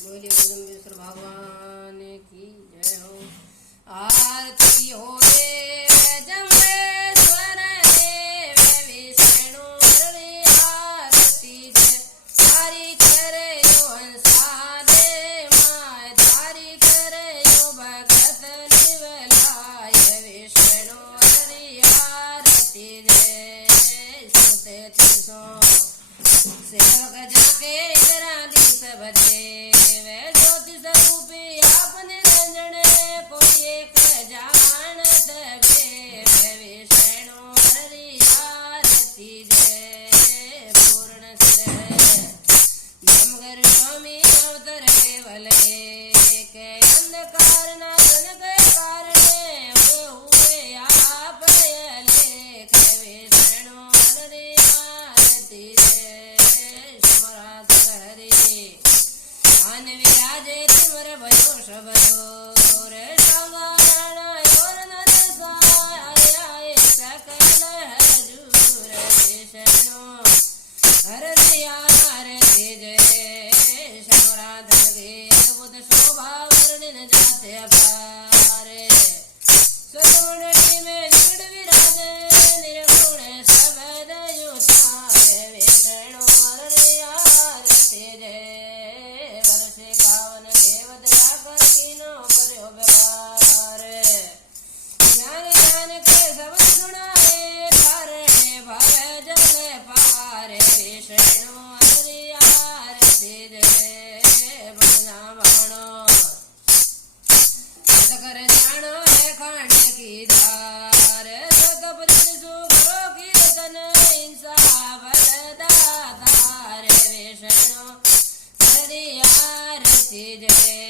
बोलिए जम्बेश्वर भगवान की जय हो। आरती हो देव जम्बेश्वर देव विष्णु हरि आरती जय। तारी करे यो हंसा दे माय तारी करे यो भगत निवलाय विष्णु हरि आरती जय। सुते तिसो सेवक जाके इधरा दिस भजे वे ज्योति स्वरूपी आप निरंजन कोई एक जानत वे विष्णु हरि आरती जय। पूर्ण जमगर स्वामी अवतर केवल के अंधकार नाशन के कारण हुए आप लेख विष्णु हरि आरती जय। स्मरात हरि अन विराजे तिमर भयो शबदोर संगारण योर नर स्वाय सकल हजूर विष्णु हरि आरती जय। शमराधन के अद्भुत शोभा वर्णन जाते अपारे स्वकुंडली में निकट विराजे निर्गुण शबद युतारे विष्णु हरि आरती जय। वर्षे कावन देव दया कर तीनों पर्यो व्यवहार ज्ञान ज्ञान के शब्द सुनाए तारे भव जल पारे विष्णु हरि आरती जय। बना बाणो कर जानो है खांड की धार तो करो कीर्तन इंसाफ दातार विष्णु हरि आरती जय।